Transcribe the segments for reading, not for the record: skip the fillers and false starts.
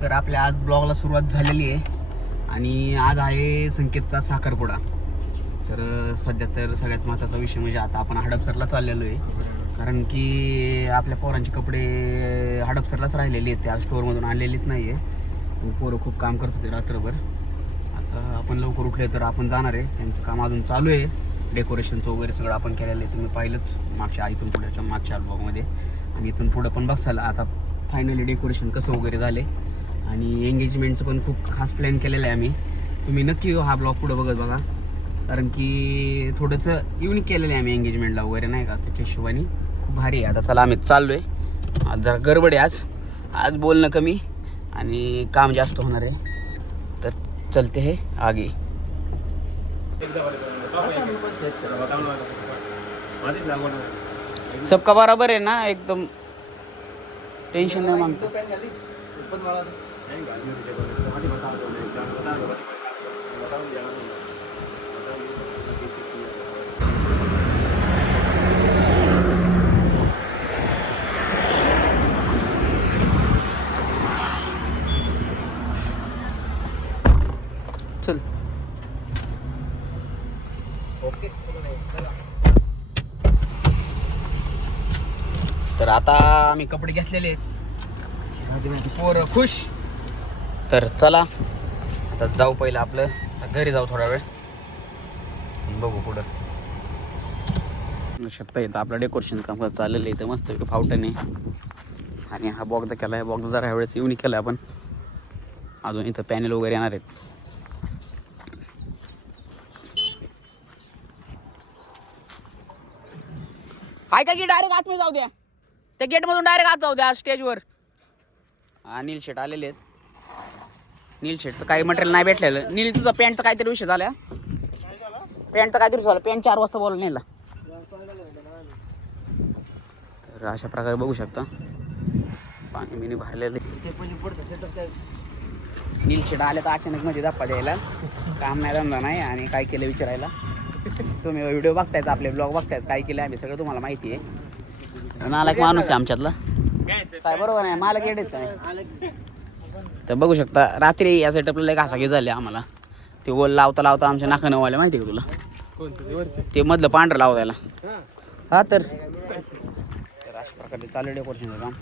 तर आपल्या आज ब्लॉगला सुरुवात झालेली आहे आणि आज आहे संकेतचा साखरपुडा. तर सध्या तर सगळ्यात महत्त्वाचा विषय म्हणजे आता आपण हडपसरला चाललेलो आहे, कारण की आपल्या पोरांचे कपडे हडपसरलाच राहिलेले आहेत, त्या स्टोअरमधून आणलेलीच नाही आहे. पोरं खूप काम करत होते रात्रभर. आता आपण लवकर उठले तर आपण जाणार आहे. त्यांचं काम अजून चालू आहे, डेकोरेशनचं वगैरे सगळं आपण केलेलं आहे. तुम्ही पाहिलंच इथून पुढे मागच्या अल्बममध्ये, आणि इथून पुढं पण बघाल आता फायनली डेकोरेशन कसं वगैरे झाले. आणि एंगेजमेंटचं पण खूप खास प्लॅन केलेलं आहे आम्ही. तुम्ही नक्की हा ब्लॉग पुढं बघत बघा, कारण की थोडंसं युनिक केलेलं आहे आम्ही एंगेजमेंटला वगैरे, नाही का, त्याच्या हिशोबाने खूप भारी आहे. आता चला आम्ही चाललो आहे. आज जरा गडबड आहे, आज बोलणं कमी आणि काम जास्त होणार आहे. तर चलते हे आगे. सबका बराबर है ना, एकदम टेंशन नहीं मांगता. चल तर आता आम्ही कपडे घेतलेले आहेत, पोरं खुश. तर चला आता जाऊ, पहिलं आपलं घरी जाऊ, थोडा वेळ बघू पुढं. शकता येतं आपलं डेकोरेशन काम चाललेलं आहे इथं मस्त फाउंटन आहे. आणि हा बॉक्स केला आहे, बॉक्स जरा ह्यावेळेस युनिक केला आपण. अजून इथं पॅनल वगैरे येणार आहेत. ऐका की डायरेक्ट आतमध्ये जाऊ द्या, त्या गेटमधून डायरेक्ट आत जाऊ द्या स्टेजवर. नील शेट आलेले आहेत. नील शेटचं काही मटेरियल नाही भेटलेलं. नील तुझा पॅन्टचा काहीतरी विषय झाला, पॅन्टचा काहीतरी झाला. पॅन्ट 4 वाजता बोलला नेला. तर अशा प्रकारे बघू शकता पाणी मिनी भरलेले. नील शेट आले तर अचानक म्हणजे धप्पा द्यायला, काम नाही धंदा नाही आणि काय केलं विचारायला. तुम्ही व्हिडिओ बघतायच, आपले ब्लॉग बघतायच, काय केलं आम्ही सगळं तुम्हाला माहिती आहे. नालायक माणूस आहे आमच्यातला, काय बरोबर आहे, मालक येडेच काय. तर बघू शकता रात्री या सेटअपला लय घासाघी झाले आम्हाला. ते वोल लावता लावता आमच्या नाका नवाले, माहिती आहे का तुला, ते मधलं पांढरं लावायला. हा तर अशा प्रकारे चालू डेकोरेशनचं काम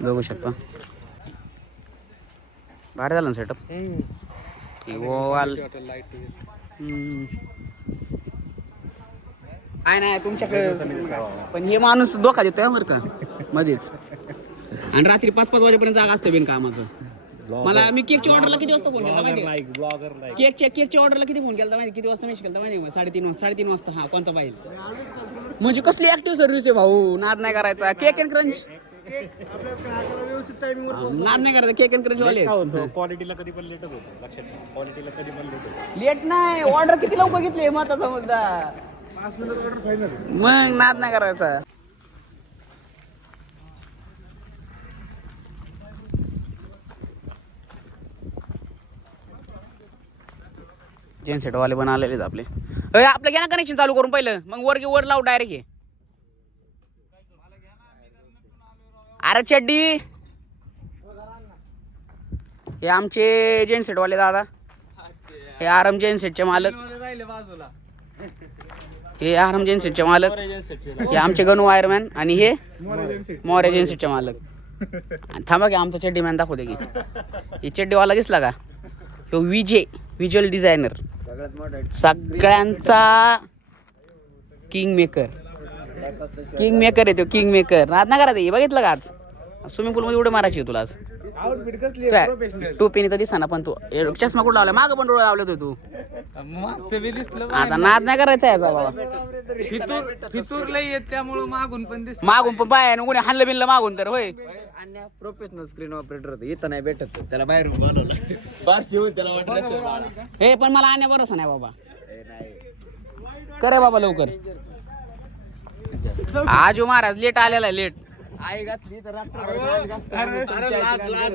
बघू शकता. भारी झालं ना सेटअप. काय नाही तुमच्याकडे, पण हे माणूस धोका देतोय बरं का मध्येच. आणि रात्री 5-5 वाजेपर्यंत जागा असते बिनकामाचं. मला मी केकच्या ऑर्डरला किती वाजता फोन केला माहिती, केकच्या ऑर्डरला किती फोन केला माहिती, किती वाजता मेसेज केला माहिती, 3:30 वाजता. हा कोणचा पाहिजे म्हणजे कसली ऍक्टिव्ह सर्व्हिस आहे भाऊ. नाद नाही करायचा. केक अँड क्रंच नाद नाही करायचा. केक अँड क्रंच वाले क्वालिटीला कधी पण लेटच होतं, लक्षात ठेवा. क्वालिटीला कधी पण लेट होतं. लेट नाही, ऑर्डर किती लवकर घेतली महत्वाचा मुद्दा. 5 मिनिटात ऑर्डर फायनल. मग नाद नाही करायचा. जेनसेटवाले पण आलेले आहेत आपले. आपलं घ्या ना कनेक्शन चालू करून पहिलं, मग वर लावू डायरेक्ट. हे अरे चड्डी, हे आमचे जेनसेटवाले दादा, हे आराम जेनसेटचे मालक, हे आराम जेनसेटचे मालक, हे आमचे गणू वायरमॅन, आणि हे मोरे जेनसेटचे मालक. थांबा की आमचा चड्डी मॅन दाखवते की. हे चड्डीवाला दिसला का, तो व्हिज्युअल डिझायनर, सगळ्यांचा किंग मेकर आहे तो, किंग मेकर. नाद ना करा ते. बघितलं का आज स्विमिंग पूल मध्ये उडे मारायची आहे तुला आज. टोपीने तर दिसा पण तू चष्मा कुठं लावला, मागं पण डोळे लावले होते तू. आता नाद नाही करायचा याचा बाबा. मागून पण पाय कोणी हाणलं बिनलं मागून तर होय. प्रोफेशनल स्क्रीन ऑपरेटर होतो, इथं नाही भेटत, त्याला बाहेरून बोलावं लागतं. हे पण मला आणण्या भरोसा नाही बाबा. करे बाबा लवकर. आजू महाराज लेट आलेला आहे, लेट. आई घातली तर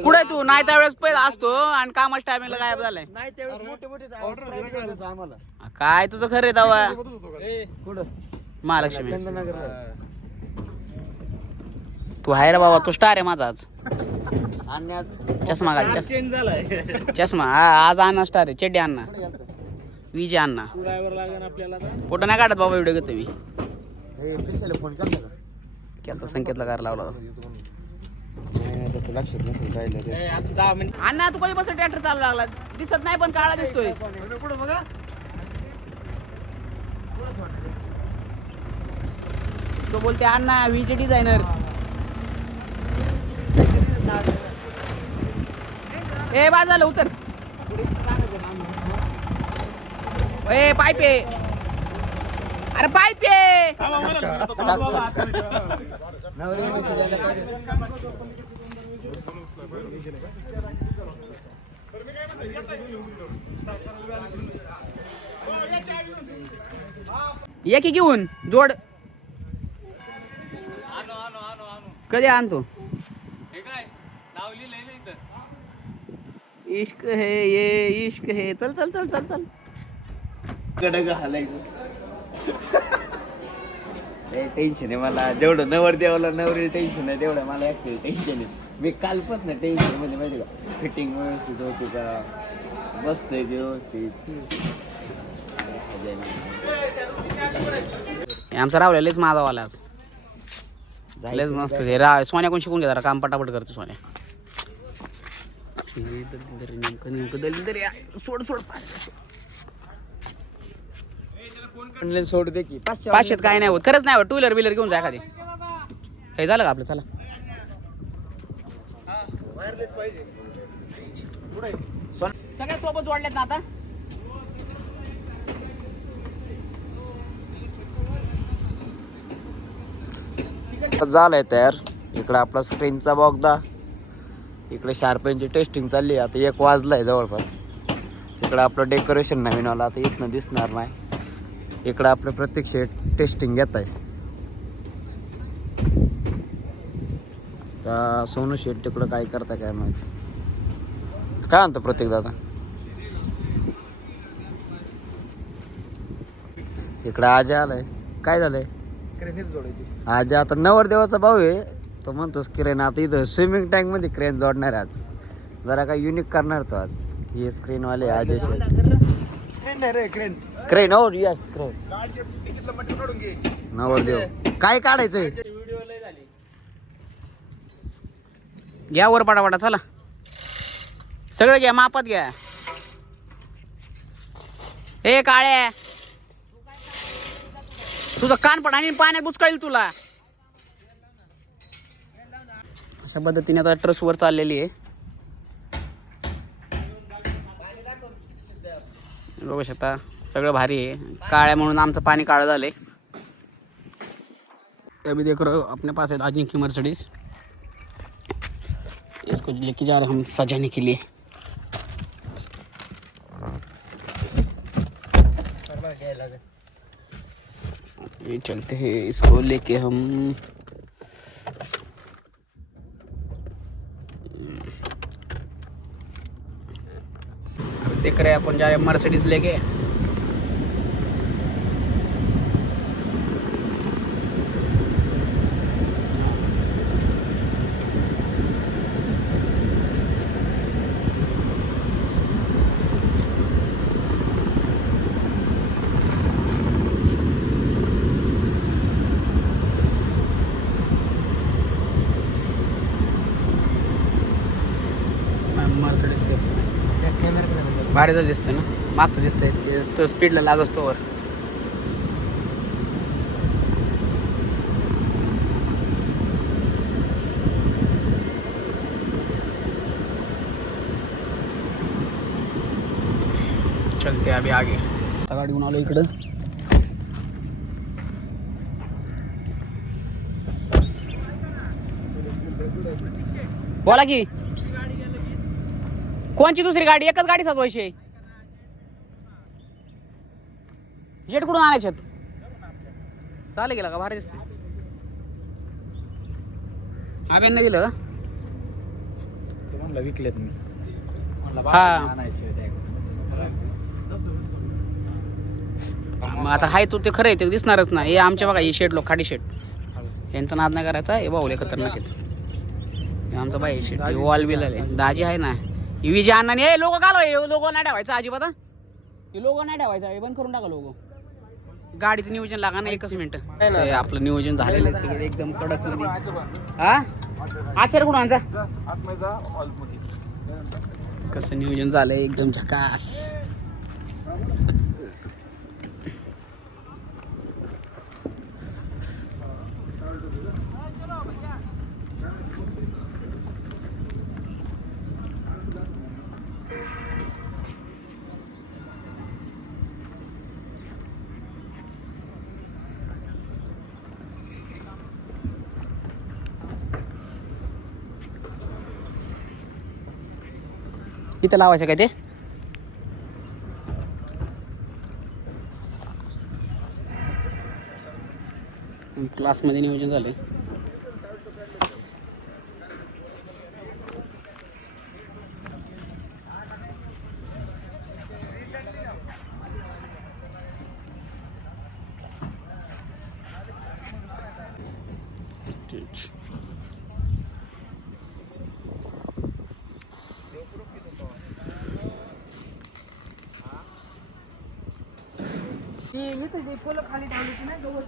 कुठे तू नाही त्यावेळेस पहिला असतो आणि कामाच्या टायमिंगला गायब झालाय. नाही त्यावेळेस मोठे मोठे आम्हाला. काय तुझं खरं आहे दावा. कुठं महालक्ष्मी तू आहे रे बाबा, तू स्टार आहे माझा आज. आणि चष्मा घाल, चेंज झालाय चष्मा. आज अण्णा स्टार आहे. चड्डी अण्णा, विजय अण्णा. ड्रायव्हर लागेल आपल्याला आता. फोटो नाही काढत बाबा, व्हिडिओ घेतो मी. फोन केला का? केलता, संकेतला कार लावला होता. लक्षात नसेल राहिलं रे. आता 10 मिनिट. अण्णा तू कधीपासून ट्रॅक्टर चालू लागला? दिसत नाही पण काळा दिसतोय. तो बोलते अण्णा व्हीचे डिझायनर. ए बाजाला उतर. ए पाईप आहे. अरे पाईप आहे. नवरी पैसे द्यायला पाहिजे. ये की घेऊन जोड. कधी आणतो? इश्क है ये इश्क है. चल चल चल चल चल. कडक हालायचं. टेन्शन आहे मला. जेवढं नवर देवाला नवरी टेन्शन आहे तेवढं मला ऍक्च्युअली टेन्शन आहे. मी कालपासून टेन्शन मध्ये माहिती का, फिटिंग व्यवस्थित होती का, बसतंय व्यवस्थित. आमचा रावलेच माझा वाला आज. लयच मस्त हे सोन्या कोण शिकून घ्या जरा, काम पटापट करतो सोन्या. सोड सोड. सोड दे की. 500 काय नाही होत, खरंच नाही होत. टू व्हीलर बिलर घेऊन जा एखादी. हे झालं का आपलं? चला सगळ्या सोबत जोडल्यात ना आता. झालंय तयार. इकडं आपला स्क्रीनचा बॉक्दा, इकडे शार्पेनची टेस्टिंग चालली आहे. आता 1 वाजलाय जवळपास. तिकडं आपलं डेकोरेशन नवीन आलं, आता इथनं दिसणार नाही. इकडं आपलं प्रत्यक्ष टेस्टिंग घेत आहे. आता सोनू शेट तिकडं काय करता काय माहिती. काय म्हणतो प्रत्येक दादा? इकडं आज आलाय. काय झालंय? आज आता नवरदेवाचा भाऊ आहे तो, म्हणतोस क्रेन. आता इथं स्विमिंग टँक मध्ये क्रेन जोडणार आहे आज. जरा काय युनिक करणार तो आज. हे स्क्रीन वाले आज क्रेन. हो यस क्रेन. नवरदेव काय काढायचंय? घ्या वर पटापटा. चला सगळं घ्या, मापात घ्या. हे काळे, तुझं कान पड आणि पाण्यात बुचकाळील तुला. अशा पद्धतीने आता ट्रस वर चाललेली आहे. बघू शकता सगळं भारी आहे. काळ्या म्हणून आमचं पाणी काळं झालंय. अभी देख रहे हो अपने पास है आदमी की मर्सिडीज. इसको लेके जा रहे हम सजाने के लिए. ये चलते हैं इसको लेके हम. देख रहे हैं अपन जा रहे हैं मर्सिडीज लेके. मर्सिडीज भारी झालं दिसतंय ना, मागचं दिसतंय ते. तो स्पीडला लागच तोवर. चलते अभी आगे. आता गाडी घेऊन आलो इकडं. बोला की कोणची दुसरी गाडी? एकच गाडी साजवायची. जेट कुठून आणायच्यात? चालेल गेला का? भारी दिसते. आब्यानं गेलं का? म्हणलं विकलेत मी. हा मग आता हाय तू ते खरं आहे, ते दिसणारच ना. हे आमच्या बघा, हे शेट लोक खाडी शेट, यांचा नाद नाही करायचा. हे भाऊ खतरनाक आहेत. आमचा बाई शेट्टी वॉल बिल आले दाजी आहे ना विजय अण्णाने ए लोगो घालवा हे लोगो नाही ठेवायचा अजिबात हा. हे लोगो नाही ठेवायचा हे बंद करून टाका लोगो गाडीचं नियोजन लागा ना एकच मिनिट आपलं नियोजन झालेलं आहे सगळं एकदम कडक मध्ये हा आचार कुठं आणजा कसं नियोजन झालंय एकदम झकास इथं लावायचं काय ते क्लासमध्ये नियोजन झालंय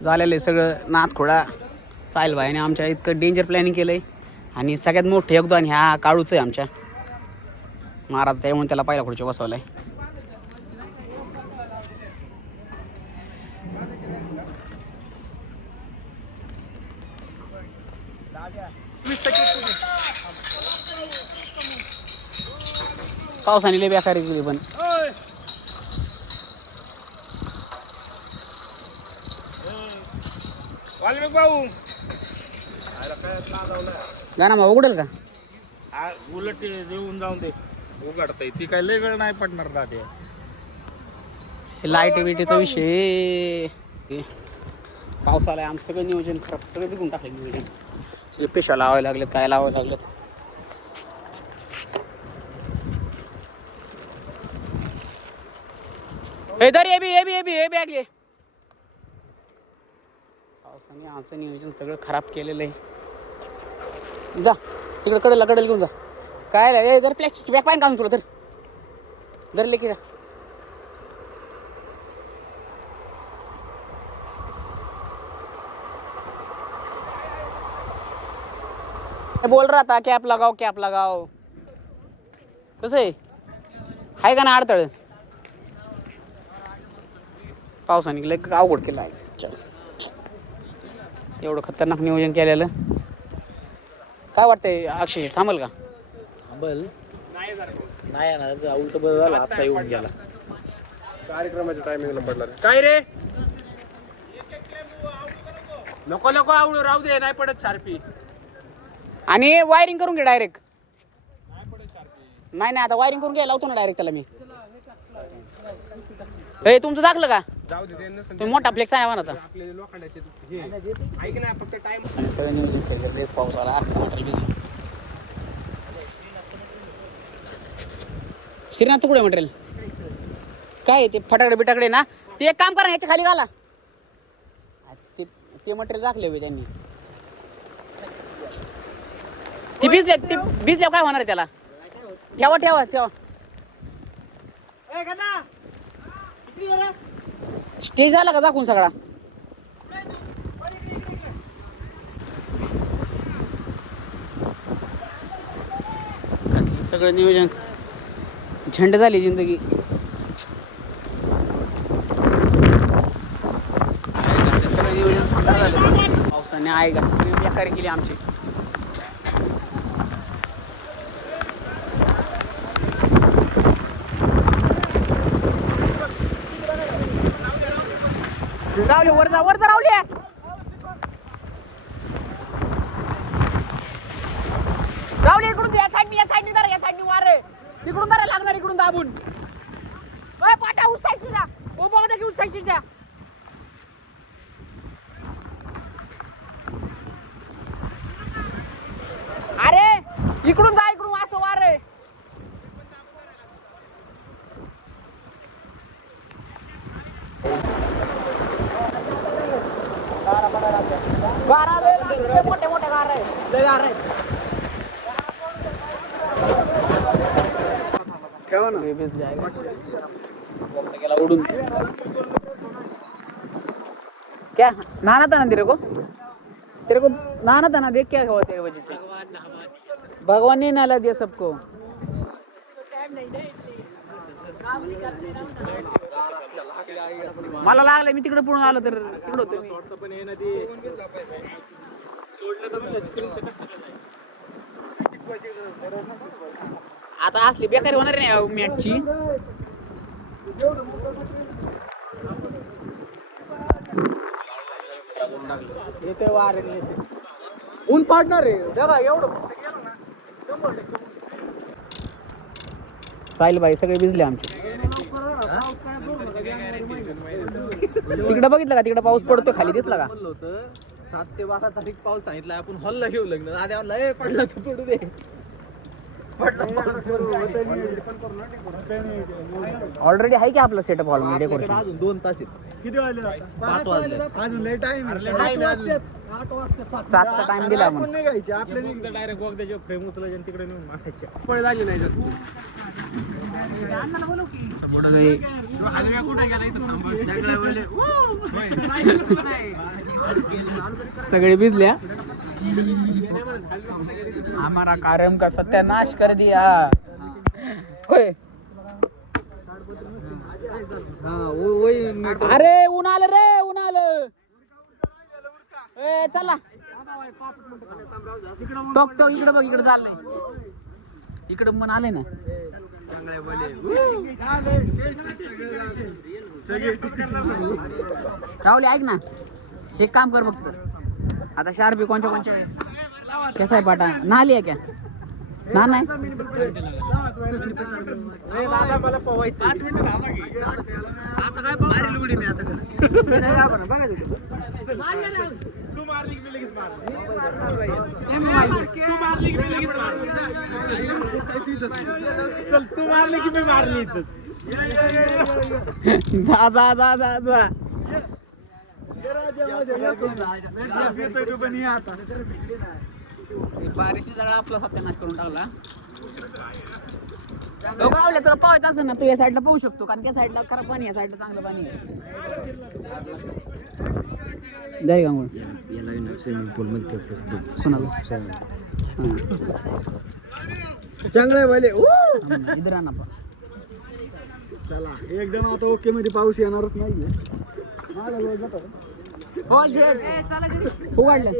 झालेलं आहे सगळं नाथखोडा साहिलभाईने आमच्या इतकं डेंजर प्लॅनिंग केलंय आणि सगळ्यात मोठं योगदान ह्या काळूचं आहे आमच्या महाराज त्यामुळे त्याला पहिला खुर्ची बसवलाय पावसाने लय बेकारी केली पण गाणं मग उघडेल का उलट देऊन जाऊन दे उघडताय ती काय लय वेळ नाही पडणार दादे लाईट बिटीचा विषय पावसाला आमचं सगळं नियोजन खराब सगळं बिघून टाकलं नियोजन पेशा लावायला लागलेत काय लावायला लागलेत हे दर हे बी ऐकले पावसाने आमचं नियोजन सगळं खराब केलेलं आहे जा तिकडे कडेल घेऊन जा काय जर प्लॅस्टिकची बॅग पाहिजे काढून तुला तर लेकी जा बोल रहा था कॅप लगाओ कसं आहे का ना अडथळ पावसाने लय अवघड केलं आहे एवढं खतरनाक नियोजन केलेलं काय वाटतंय अक्षय थांबल का बल नाही ना उलट बरं झालं आता येऊन गेला कार्यक्रमाच्या टायमिंगला पडला काय रे नको आवडू राहू दे नाही पडत शार्पी आणि वायरिंग करून घे डायरेक्ट नाही आता वायरिंग करून घ्यायला लावतो ना डायरेक्ट त्याला मी हे तुमचं जागलं का जाऊ दे तुम्ही मोठा फ्लेक्स आहे म्हणा आपले लोखंडाचे ऐक ना फक्त टाइम सगळं नियोजन केलं लेस पाऊस आला श्रीनाथचं कुठे मटेरियल काय ते फटाकडे बिटाकडे ना ते एक काम करा ह्याच्या खाली घाला ते मटेरियल टाकले होते त्यांनी ती भिजल्या काय होणार आहे त्याला ठेवा स्टेज आला का दाखवून सगळा सगळं नियोजन झंड झाली जिंदगी सगळं नियोजन झालं पावसाने आहे का बेकारी केली आमची रावले वर जा रावले इकडून या साईडनी वार तिकडून जरा लागणार इकडून दाबून पाटा उस साईडची जा बघा की उस साईडची जा अरे इकडून जा इकडून असं वार मोठे गार आहे सगळे भिजले आहे. वक्त गेला उडून. क्या नहाना था ना तेरे को नहाना था ना, देख क्या हुआ तेरे वजह से. भगवान ने नाला दिया सबको. मला लागलं, मी तिकडे पळून आलो तर तिकडे होतो मी. आता असली बेकारी होणार नाही मॅचची. येते वार येते, ऊन पाडणार रे दादा एवढं. साहिल बाई सगळे भिजले आमचे. तिकडे बघितलं का, तिकडे पाऊस पडतो खाली, दिसला का? 7 ते 12 तारीख पाऊस सांगितला, आपण हॉलला घेऊ लग्न. आधी लय पडला तर पडू दे. ऑलरेडी आहे की आपलं सेटअप हॉल मध्ये डेकोरेशन. अजून 2 तास आहेत. किती वाजले? 5 वाजले. अजून लय टाइम. 7चा टाइम दिला आपण. आपल्याला डायरेक्ट वॉक द्यायचे, फ्रेम उचलायचे आणि तिकडे नेऊन मारायचे. पळ झाली नाही जास्त. सगळे भिजल्या. हमारा कार्यक्रम का सत्यानाश कर दिया. होय अरे ऊन आलं रे, ऊन आलं. चला टोक टोक इकडे बघ, इकडे चाललंय, इकडे मन आले ना. राहुल ऐक ना, एक काम कर फक्त. आता शार्पी कोणच्या कैसा आहे पाटा नाली आहे क्या? ना नाही मला पवायचं. 5 मिनिटं थांबा की. आता काय मारेल उडी मी आता. बघा तू मारली की मी लगेच मारली. तू मारली की मी लगेच मारली. चल तू मारली की मी मारली इथं. जा जा जा जा जा. बारिशने जरा आपला सत्यानाश करून टाकला. राहुल्या तुला पाहायचं असं ना, तू या साईडला पाहू शकतो, कारण त्या साईडला खराब पाणी, या साईडला चांगलं पाणी आहे. जाई का स्विमिंग पूल मध्ये चांगलं आहे भले. इधर आणा पण. चला एकदम आता ओके मध्ये पाऊस येणारच नाहीये. हो शेट उघडलं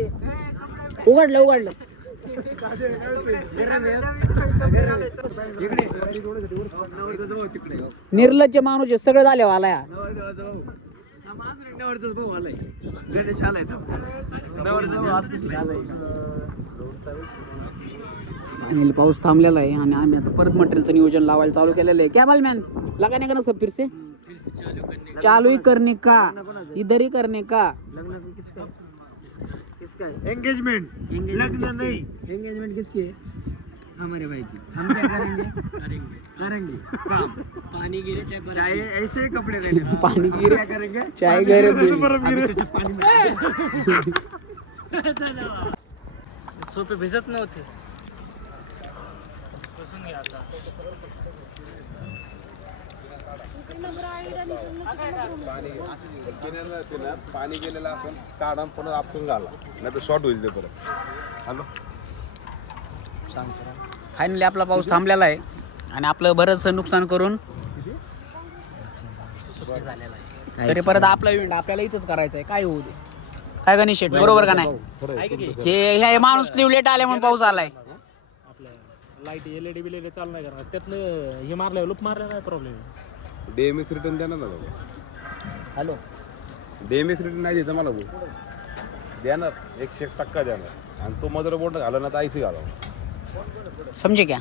उघडलं उघडलं. निर्लज्ज माणूस आहे, सगळं झाले आलाय. पाऊस थांबलेला आहे आणि आम्ही आता परत मटेरियलचं नियोजन लावायला चालू केलेलं आहे. क्या बालमॅन लगाने का ना सब फिर से चालू ही करने का, इधर ही करने का. किसका है? एंगेजमेंट. लग्न नहीं, एंगेजमेंट किसकी है? हमारे भाई की. हम क्या करेंगे? करेंगे काम. पानी गिरे चाहे ऐसे कपड़े लेने. पानी गिरे क्या करेंगे? चाय गिरे सोपे भिजत नव्हते. पाणी गेलेलं आपण काढा पुन्हा आपण घाला, नाही तर शॉर्ट होईल ते परत. हॅलो फायनली आपला पाऊस थांबलेला आहे आणि आपलं बरंचसं नुकसान करून तरी परत आपला इव्हेंट आपल्याला इथंच करायचं आहे. काय होऊ दे, काय गणेश शेट बरोबर का नाही? हे माणूस लेट आल्यामुळे पाऊस आलाय. आपल्या लाईट एलईडी बिलेडी चालू नाही करणार, त्यातनं हे मारलं लूप मारलं नाही प्रॉब्लेम. डीएमएस रिटर्न देणार ना बाबा. हॅलो डीएमएस रिटर्न नाही द्यायचं मला भाऊ. देणार 100% देणार. आणि तो मदरबोर्ड घाला ना तर आयसी घाला. समजे क्या?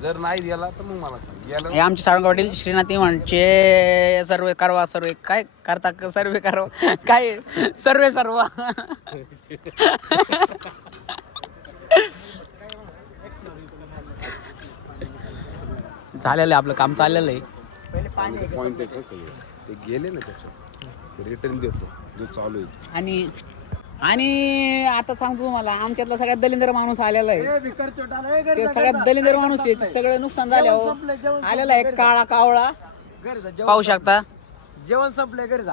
जर नाही दिला तर मग मला सांग. हे गेला आमचे साळगावातील श्रीनाथ इव्हेंटचे सर्वे करवा, सर्वे काय करता, सर्वे करवा काय सर्वे सर्व झालेलं आहे, आपलं काम चाललेलं आहे. पॉईंट आहे सगळे ते गेले ना त्याच्यात रिटर्न देतो जो चालू आहे. आणि आणि आता सांगतो तुम्हाला आमच्यातला सगळ्यात दलिंदर माणूस आलेला आहे. भिकार चोटाला ए, ते सगळ्यात दलिंदर माणूस आहे. ते सगळं नुकसान झालं आलेला आहे काळा कावळा घरी जा पाहू शकता. जेवण संपलंय घरी जा